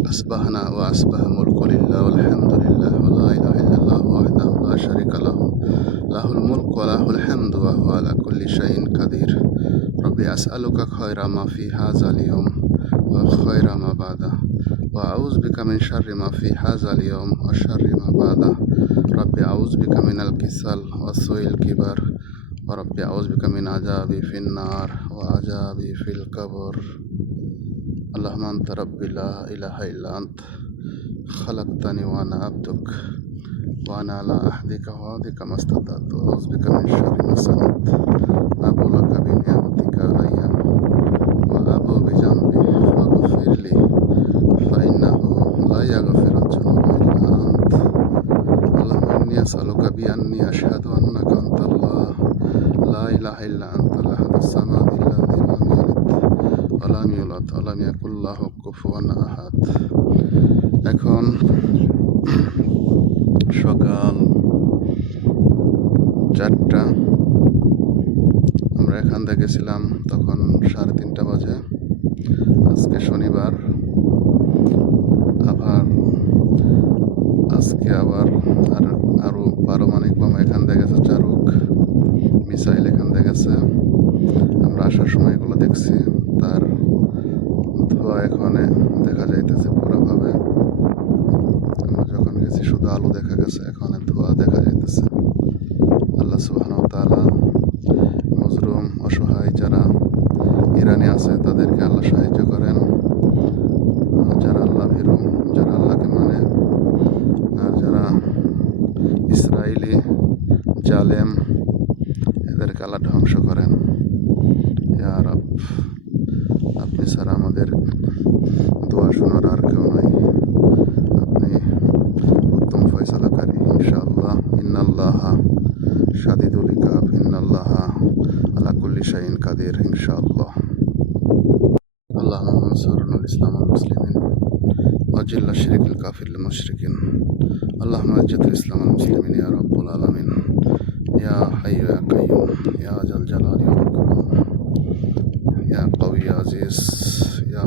أصبحنا وأصبح الملك لله والحمد لله ولا إله إلا الله وحده لا شريك له له الملك وله الحمد وهو على كل شيء قدير ربي أسألك خير ما في هذا اليوم وخير ما بعده وأعوذ بك من شر ما في هذا اليوم وشر ما بعده ربي أعوذ بك من الكسل وسوء الكبر وربي أعوذ بك من عذابي في النار وعذابي في القبر اللهم أنت ربي لا إله إلا أنت خلقتني وأنا عبدك وأنا على عهدك ووعدك ما استطعت وأعوذ بك من شر ما صنعت أبو لك بنعمتك علي وأبو بذنبي فاغفر لي فإنه لا يغفر الذنوب إلا أنت اللهم إني أسألك بأني أشهد أنك أنت الله لا إله إلا أنت الأحد الصمد الذي لم يلد ولم يولد ولم يكن له كفوا أحد। এখন সকাল 4টা, আমরা এখান থেকে গেছিলাম তখন 3:30 বাজে। আজকে শনিবার, আজকে আবার আরো পারমাণবিক বোমা এখান থেকে গেছে, চারুক মিসাইল এখান থেকে গেছে। আমরা আসার সময় এগুলো দেখছি, তার ধোঁয়া এখানে দেখা যাইতেছে পুরোভাবে। আমরা যখন গেছি শুধু আলো দেখা গেছে, এখানে ধোঁয়া দেখা যাইতেছে। আল্লাহ সুবহানাহু ওয়া তাআলা মজলুম অসহায় যারা ইরানে আছে তাদেরকে আল্লাহ সাহায্য করেন। যারা আল্লাহ ভীরু, যারা আল্লাহকে মানে, আর যারা ইসরায়েলি জালেম এদেরকে আল্লাহ ধ্বংস করেন। ইয়া রাব, আপনি ছাড়া আমাদের দোয়া শোনার আর কেউ নাই। আপনি উত্তম ফয়সালাকারী ইনশাআল্লাহ। ইন্নাল্লাহা শাদীদুল ইকাব, ইন্নাল্লাহা আলা কুল্লি শাইইন কাদির ইনশাআল্লাহ। আল্লাহুম্মা আনসুরনাল ইসলাম ওয়াল মুসলিমিন ওয়াজিল্লা শিরকিল কাফিরুল মুশরিকিন। আল্লাহুম্মা আজ্জিল ইসলাম ওয়াল মুসলিমিন ইয়া রাব্বুল আলামিন ইয়া হাইয়্যু ইয়া কাইয়্যুম ইয়া যাল জালালি ওয়াল ইকরাম ইয়া কাওয়ি আজিজ ইয়া